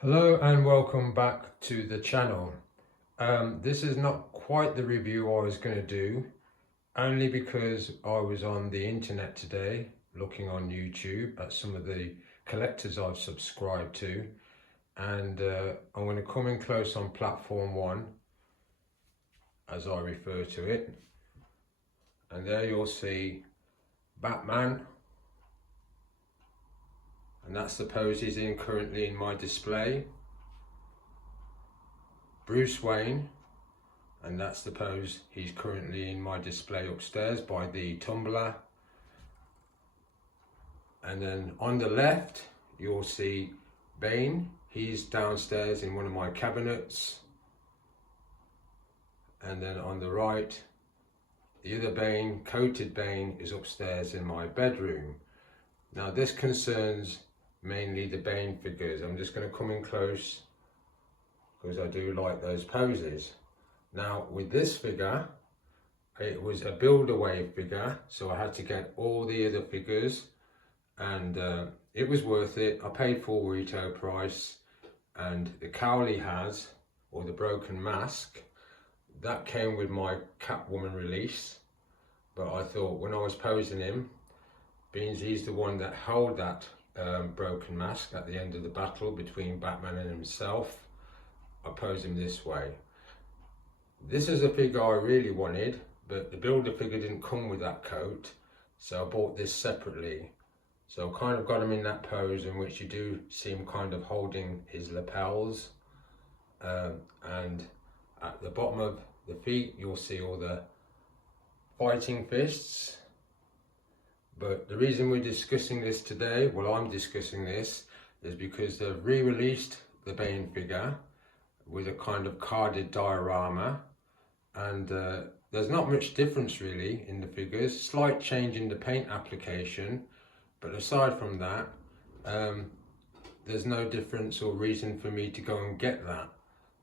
Hello and welcome back to the channel. This is not quite the review I was going to do, only because I was on the internet today looking on YouTube at some of the collectors I've subscribed to, and I'm going to come in close on platform 1 as I refer to it, and there you'll see Batman, and that's the pose he's in currently in my display. Bruce Wayne, and that's the pose he's currently in my display upstairs by the tumbler. And then on the left you'll see Bane, he's downstairs in one of my cabinets. And then on the right, the other Bane, coated Bane, is upstairs in my bedroom. Now this concerns mainly the Bane figures. I'm just going to come in close because I do like those poses. Now with this figure, it was a build away figure, so I had to get all the other figures, and it was worth it. I paid full retail price, and the cowl he has, or the broken mask, that came with my Catwoman release. But I thought when I was posing him, being he's the one that held that broken mask at the end of the battle between Batman and himself, I pose him this way. This is a figure I really wanted, but the builder figure didn't come with that coat, so I bought this separately. So I kind of got him in that pose in which you do see him kind of holding his lapels, and at the bottom of the feet you'll see all the fighting fists. But the reason we're discussing this today, well, I'm discussing this, is because they've re-released the Bane figure with a kind of carded diorama, and there's not much difference really in the figures. Slight change in the paint application, but aside from that, there's no difference or reason for me to go and get that,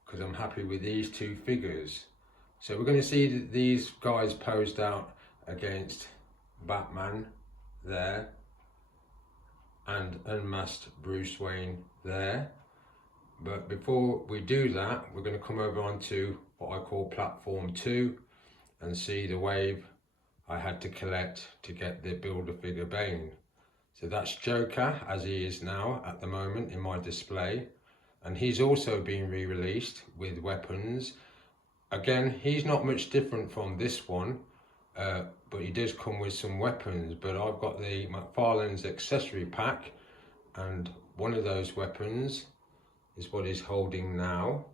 because I'm happy with these two figures. So we're going to see these guys posed out against Batman there, and unmasked Bruce Wayne there. But before we do that, we're going to come over onto what I call platform 2 and see the wave I had to collect to get the Build-A-Figure Bane. So that's Joker as he is now at the moment in my display, and he's also been re-released with weapons. Again, he's not much different from this one, but he does come with some weapons. But I've got the McFarlane's accessory pack, and one of those weapons is what he's holding now.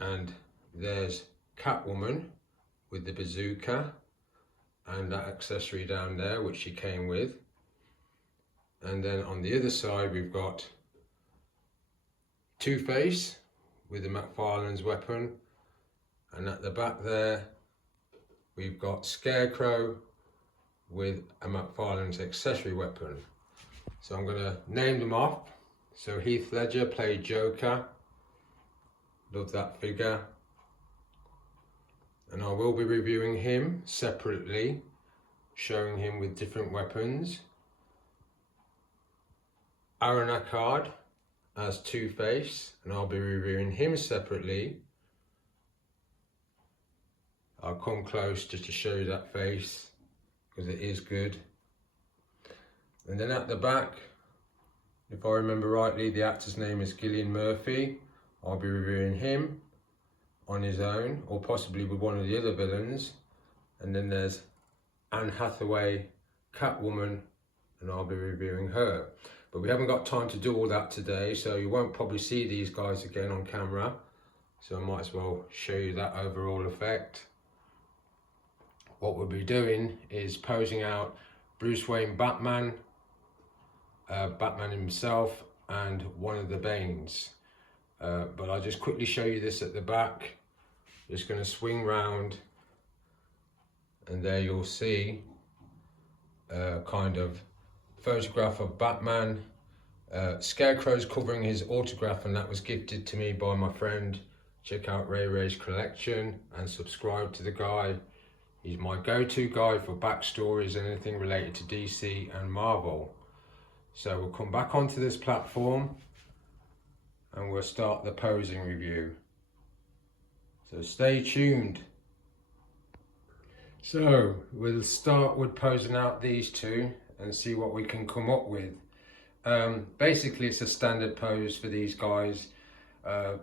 And there's Catwoman with the bazooka and that accessory down there which she came with. And then on the other side we've got Two-Face with the McFarlane's weapon, and at the back there we've got Scarecrow with a McFarlane's accessory weapon. So I'm going to name them off. So Heath Ledger played Joker, love that figure, and I will be reviewing him separately, showing him with different weapons. Aaron Eckhart as Two-Face, and I'll be reviewing him separately. I'll come close just to show you that face, because it is good. And then at the back, if I remember rightly, the actor's name is Cillian Murphy. I'll be reviewing him on his own, or possibly with one of the other villains. And then there's Anne Hathaway, Catwoman, and I'll be reviewing her. But we haven't got time to do all that today, so you won't probably see these guys again on camera. So I might as well show you that overall effect. What we'll be doing is posing out Bruce Wayne Batman, Batman himself, and one of the Banes. But I'll just quickly show you this at the back. Just going to swing round, and there you'll see a kind of photograph of Batman. Scarecrow's covering his autograph, and that was gifted to me by my friend. Check out Ray Ray's collection and subscribe to the guy. He's my go-to guy for backstories and anything related to DC and Marvel. So we'll come back onto this platform, and we'll start the posing review. So stay tuned. So we'll start with posing out these two and see what we can come up with. Basically it's a standard pose for these guys.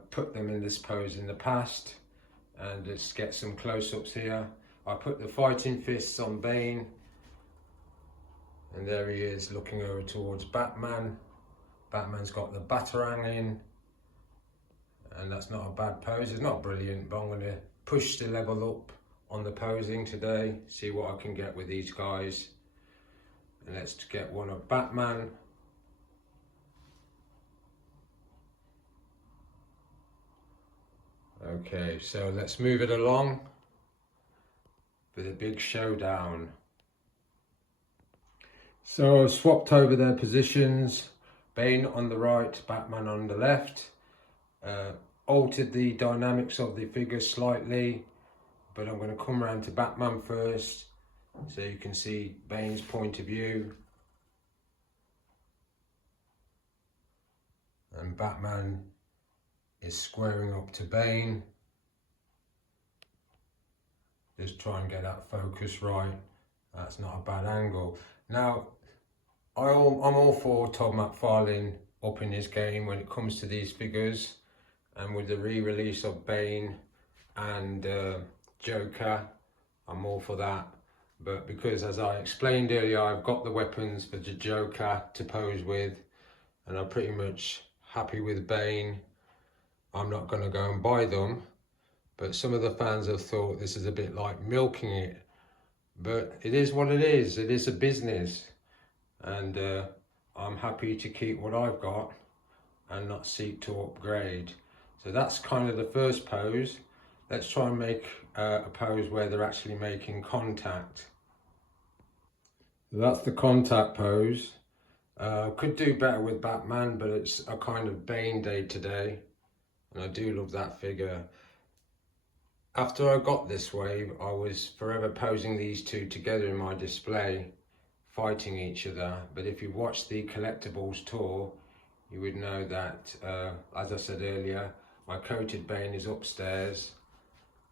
Put them in this pose in the past, and let's get some close-ups here. I put the fighting fists on Bane, and there he is looking over towards Batman. Batman's got the batarang in, and that's not a bad pose. It's not brilliant, but I'm going to push the level up on the posing today, see what I can get with these guys. And let's get one of Batman. Okay, so let's move it along for the big showdown. So I've swapped over their positions, Bane on the right, Batman on the left. Altered the dynamics of the figures slightly, but I'm going to come around to Batman first so you can see Bane's point of view. And Batman is squaring up to Bane. Just try and get that focus right. That's not a bad angle. Now, I'm all for Todd McFarlane upping his game when it comes to these figures, and with the re-release of Bane and Joker, I'm all for that. But because, as I explained earlier, I've got the weapons for the Joker to pose with, and I'm pretty much happy with Bane, I'm not going to go and buy them. But some of the fans have thought this is a bit like milking it. But it is what it is. It is a business. And I'm happy to keep what I've got and not seek to upgrade. So that's kind of the first pose. Let's try and make a pose where they're actually making contact. So that's the contact pose. Could do better with Batman, but it's a kind of Bane day today, and I do love that figure. After I got this wave, I was forever posing these two together in my display, fighting each other. But if you watch the collectibles tour, you would know that, as I said earlier, my coated Bane is upstairs,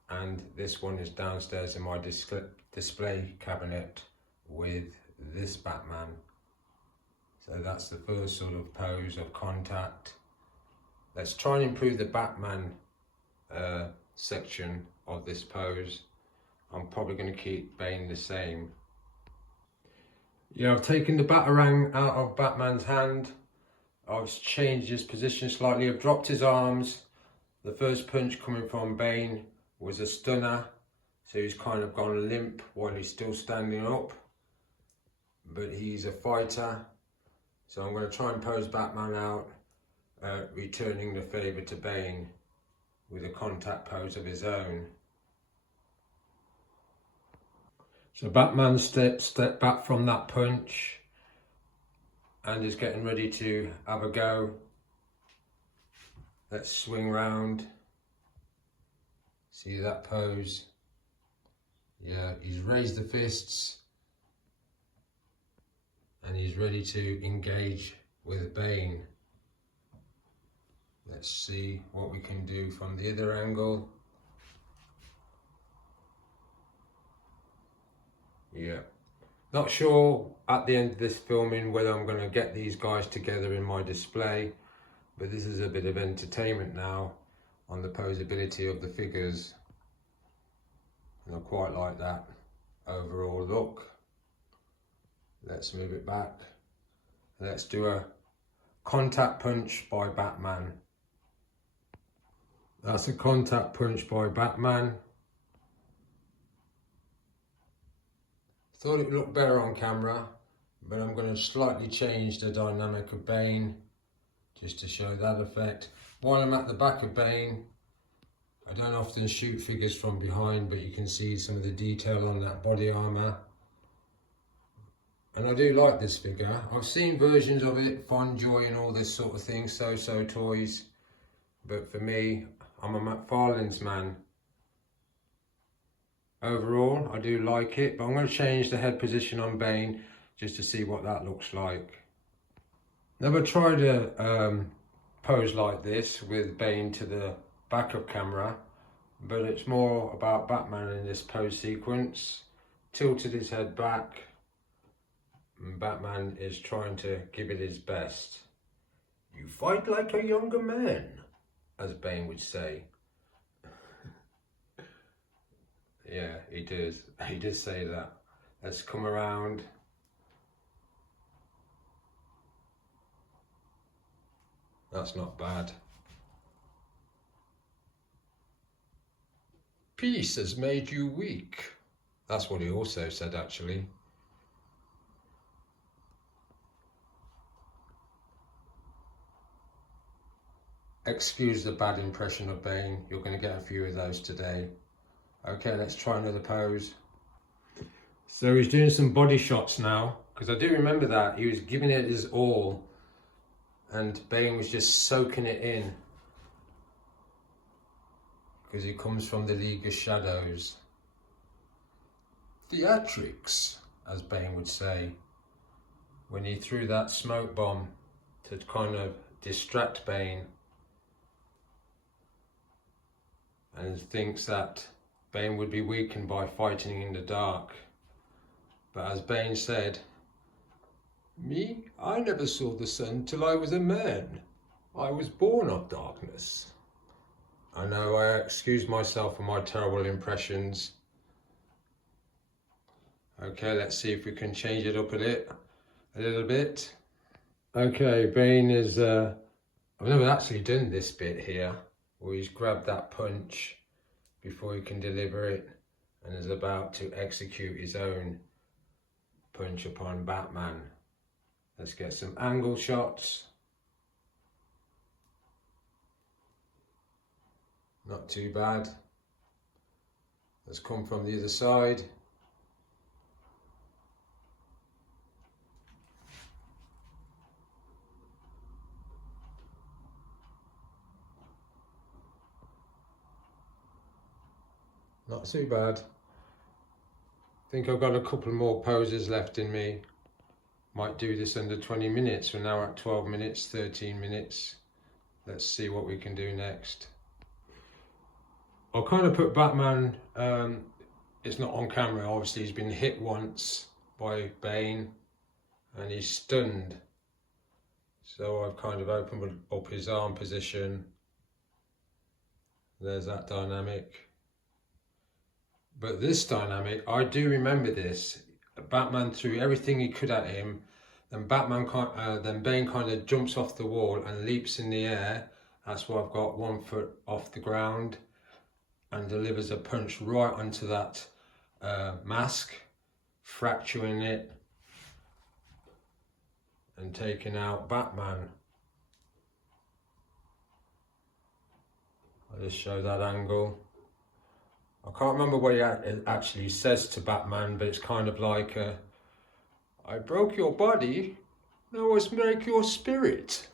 and this one is downstairs in my display cabinet with this Batman. So that's the first sort of pose of contact. Let's try and improve the Batman section of this pose. I'm probably going to keep Bane the same. Yeah, I've taken the batarang out of Batman's hand. I've changed his position slightly. I've dropped his arms. The first punch coming from Bane was a stunner, so he's kind of gone limp while he's still standing up. But he's a fighter. So I'm going to try and pose Batman out, returning the favour to Bane with a contact pose of his own. So Batman stepped back from that punch and is getting ready to have a go. Let's swing round. See that pose? Yeah, he's raised the fists, and he's ready to engage with Bane. Let's see what we can do from the other angle. Yeah, not sure at the end of this filming whether I'm going to get these guys together in my display, but this is a bit of entertainment now on the posability of the figures, and I quite like that overall look. Let's move it back. Let's do a contact punch by Batman. That's a contact punch by Batman. Thought it looked better on camera, but I'm going to slightly change the dynamic of Bane just to show that effect. While I'm at the back of Bane, I don't often shoot figures from behind, but you can see some of the detail on that body armour. And I do like this figure. I've seen versions of it, Fonjoy and all this sort of thing, So Toys. But for me, I'm a McFarlane's man. Overall, I do like it, but I'm going to change the head position on Bane just to see what that looks like. Never tried a pose like this with Bane to the backup camera, but it's more about Batman in this pose sequence. Tilted his head back, and Batman is trying to give it his best. "You fight like a younger man," as Bane would say. Yeah, he did say that. Let's come around. That's not bad. "Peace has made you weak." That's what he also said, actually. Excuse the bad impression of Bane. You're going to get a few of those today. Okay, let's try another pose. So he's doing some body shots now, because I do remember that he was giving it his all and Bane was just soaking it in, because he comes from the League of Shadows. Theatrics, as Bane would say, when he threw that smoke bomb to kind of distract Bane, and thinks that Bane would be weakened by fighting in the dark. But as Bane said, "Me, I never saw the sun till I was a man. I was born of darkness." I know, I excuse myself for my terrible impressions. Okay, let's see if we can change it up a little bit. Okay, Bane is, I've never actually done this bit here, where he's grabbed that punch before he can deliver it and is about to execute his own punch upon Batman. Let's get some angle shots. Not too bad. Let's come from the other side. Not too bad. I think I've got a couple more poses left in me. Might do this under 20 minutes. We're now at 12 minutes, 13 minutes. Let's see what we can do next. I'll kind of put Batman, it's not on camera, obviously he's been hit once by Bane and he's stunned. So I've kind of opened up his arm position. There's that dynamic. But this dynamic, I do remember this. Batman threw everything he could at him, then then Bane kind of jumps off the wall and leaps in the air. That's why I've got 1 foot off the ground, and delivers a punch right onto that mask, fracturing it and taking out Batman. I'll just show that angle. I can't remember what he actually says to Batman, but it's kind of like, "I broke your body, now let's break your spirit."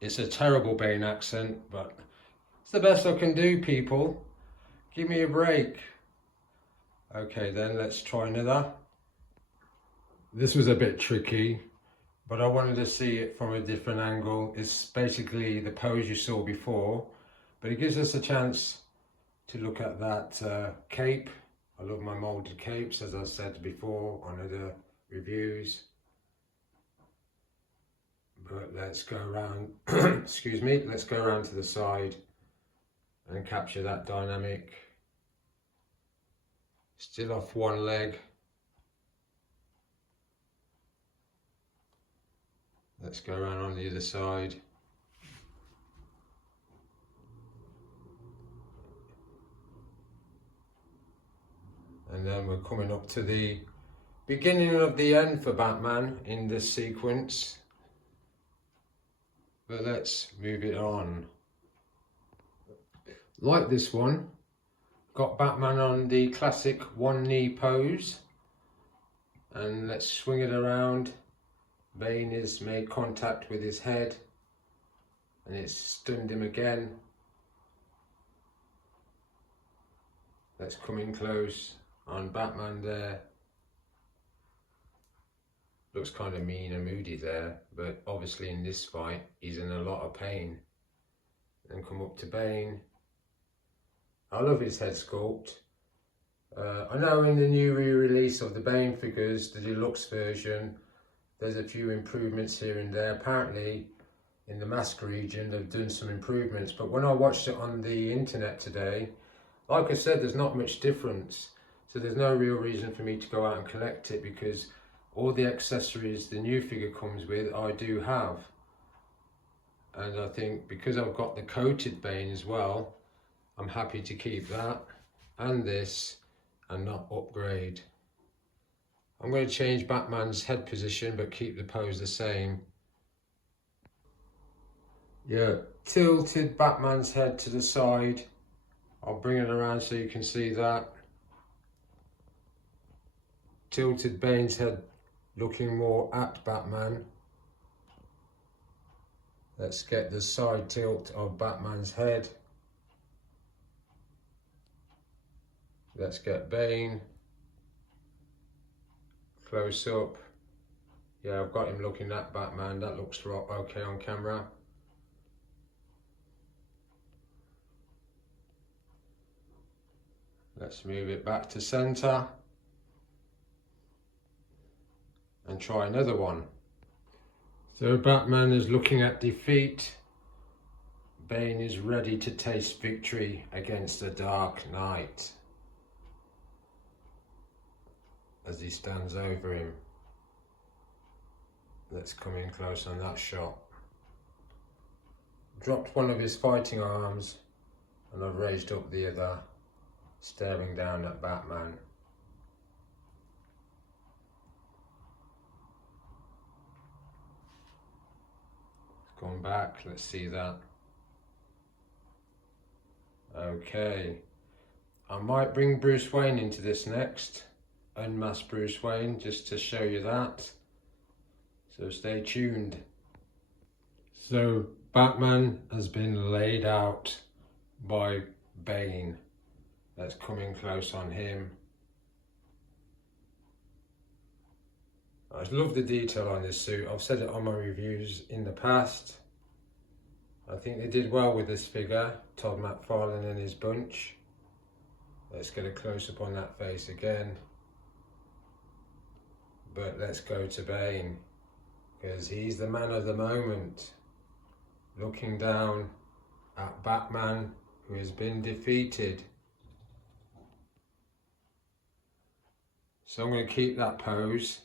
It's a terrible Bane accent, but it's the best I can do, people. Give me a break. Okay then, let's try another. This was a bit tricky, but I wanted to see it from a different angle. It's basically the pose you saw before, but it gives us a chance to look at that cape. I love my molded capes, as I said before on other reviews. But let's go around, excuse me, let's go around to the side and capture that dynamic. Still off one leg. Let's go around on the other side. And then we're coming up to the beginning of the end for Batman in this sequence. But let's move it on. Like this one, got Batman on the classic one knee pose. And let's swing it around. Bane has made contact with his head and it's stunned him again. Let's come in close on Batman there. looks kind of mean and moody there, but obviously in this fight he's in a lot of pain. Then come up to Bane. I love his head sculpt. I know in the new re-release of the Bane figures, the deluxe version, there's a few improvements here and there. Apparently in the mask region they've done some improvements, but when I watched it on the internet today, like I said, there's not much difference. So there's no real reason for me to go out and collect it, because all the accessories the new figure comes with I do have. And I think because I've got the coated Bane as well, I'm happy to keep that and this and not upgrade. I'm going to change Batman's head position but keep the pose the same. Yeah, tilted Batman's head to the side. I'll bring it around so you can see that. Tilted Bane's head looking more at Batman. Let's get the side tilt of Batman's head. Let's get Bane. Close up. Yeah, I've got him looking at Batman. That looks okay on camera. Let's move it back to center. And try another one. So Batman is looking at defeat. Bane is ready to taste victory against the Dark Knight. As he stands over him. Let's come in close on that shot. Dropped one of his fighting arms and I've raised up the other, staring down at Batman. Going back, let's see that. Okay, I might bring Bruce Wayne into this next, unmask Bruce Wayne, just to show you that. So stay tuned. So Batman has been laid out by Bane. Let's come in close on him. I love the detail on this suit. I've said it on my reviews in the past. I think they did well with this figure, Todd McFarlane and his bunch. Let's get a close up on that face again. But let's go to Bane, because he's the man of the moment. Looking down at Batman, who has been defeated. So I'm going to keep that pose.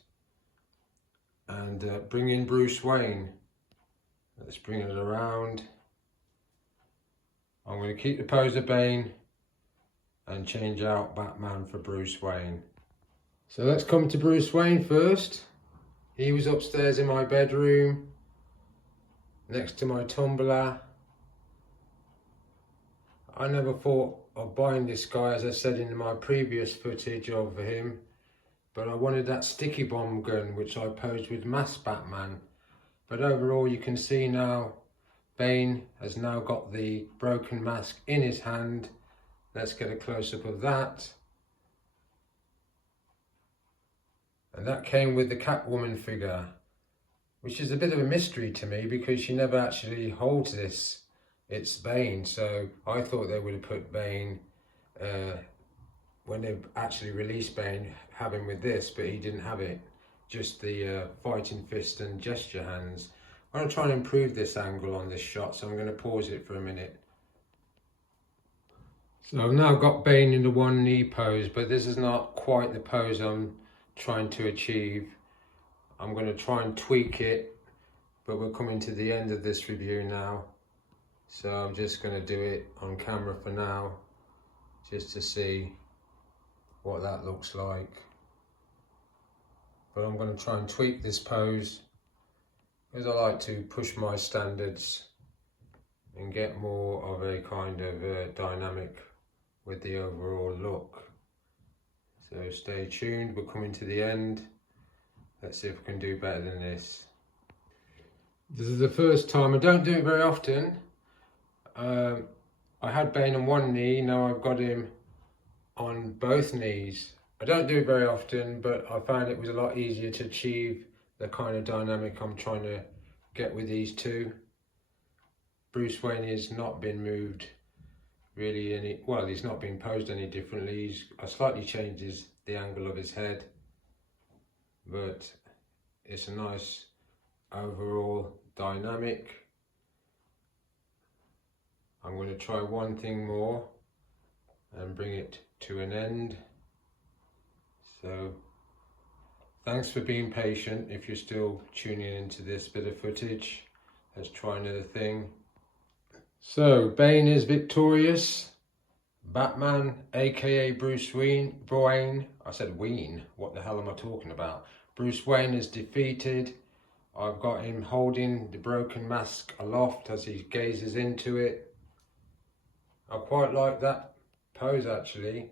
And bring in Bruce Wayne. Let's bring it around. I'm going to keep the pose of Bane and change out Batman for Bruce Wayne. So let's come to Bruce Wayne first. He was upstairs in my bedroom, next to my tumbler. I never thought of buying this guy, as I said in my previous footage of him. But I wanted that sticky bomb gun, which I posed with Mask Batman. But overall, you can see now, Bane has now got the broken mask in his hand. Let's get a close-up of that. And that came with the Catwoman figure, which is a bit of a mystery to me because she never actually holds this. It's Bane, so I thought they would have put Bane when they actually released Bane, have him with this, but he didn't have it. Just the fighting fist and gesture hands. I'm going to try and improve this angle on this shot, so I'm going to pause it for a minute. So I've now got Bane in the one knee pose, but this is not quite the pose I'm trying to achieve. I'm going to try and tweak it, but we're coming to the end of this review now. So I'm just going to do it on camera for now, just to see what that looks like. But I'm going to try and tweak this pose because I like to push my standards and get more of a kind of dynamic with the overall look. So stay tuned, we're coming to the end. Let's see if we can do better than this. This is the first time, I don't do it very often. I had Bane on one knee, now I've got him on both knees. I don't do it very often, but I found it was a lot easier to achieve the kind of dynamic I'm trying to get with these two. Bruce Wayne has not been moved really any, well, he's not been posed any differently. I slightly changed the angle of his head, but it's a nice overall dynamic. I'm going to try one thing more and bring it to an end. So thanks for being patient if you're still tuning into this bit of footage. Let's try another thing. So Bane is victorious. Batman, aka Bruce Wayne, I said Wayne, what the hell am I talking about? Bruce Wayne is defeated. I've got him holding the broken mask aloft as he gazes into it. I quite like that pose actually.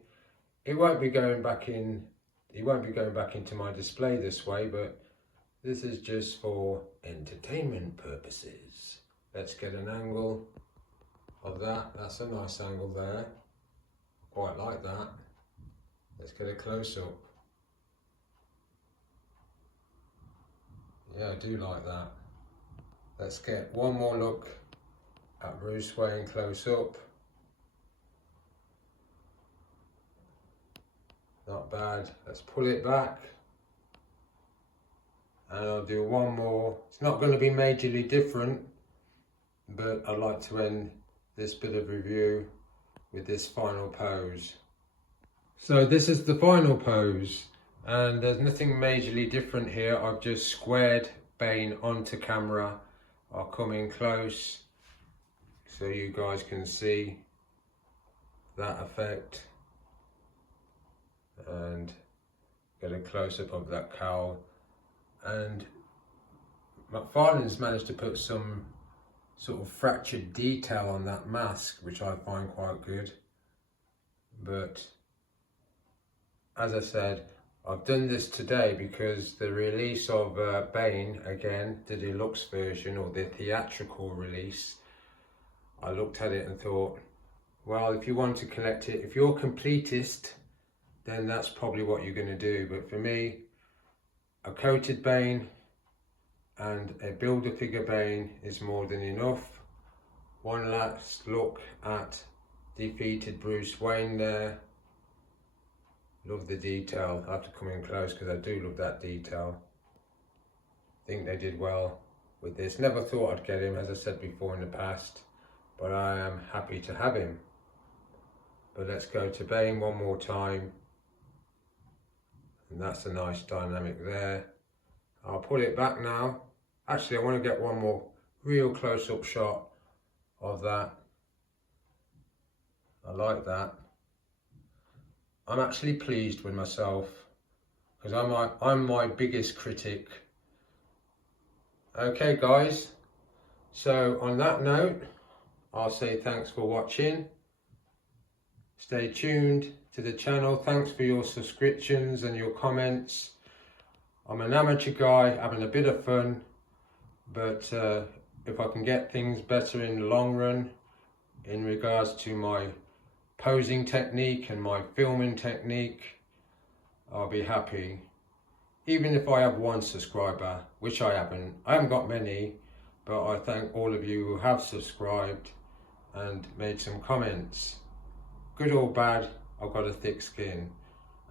It won't be going back in, he won't be going back into my display this way, but this is just for entertainment purposes. Let's get an angle of that. That's a nice angle there. Quite like that. Let's get a close-up. Yeah, I do like that. Let's get one more look at Bruce Wayne close up. Not bad. Let's pull it back. And I'll do one more. It's not going to be majorly different, but I'd like to end this bit of review with this final pose. So this is the final pose, and there's nothing majorly different here. I've just squared Bane onto camera. I'll come in close so you guys can see that effect and get a close-up of that cowl. And McFarlane's managed to put some sort of fractured detail on that mask, which I find quite good. But as I said, I've done this today because the release of Bane, again, the deluxe version or the theatrical release, I looked at it and thought, well, if you want to collect it, if you're completist, then that's probably what you're going to do. But for me, a coated Bane and a Build-A-Figure Bane is more than enough. One last look at defeated Bruce Wayne there. Love the detail. I have to come in close because I do love that detail. Think they did well with this. Never thought I'd get him, as I said before in the past, but I am happy to have him. But let's go to Bane one more time. And that's a nice dynamic there. I'll pull it back now. Actually, I want to get one more real close-up shot of that. I like that. I'm actually pleased with myself because I'm my biggest critic. Okay guys, so on that note, I'll say thanks for watching. Stay tuned to the channel. Thanks for your subscriptions and your comments. I'm an amateur guy having a bit of fun, but if I can get things better in the long run in regards to my posing technique and my filming technique, I'll be happy. Even if I have one subscriber, which I haven't got many, but I thank all of you who have subscribed and made some comments. Good or bad, I've got a thick skin.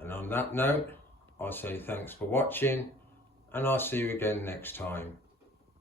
And on that note, I'll say thanks for watching, and I'll see you again next time.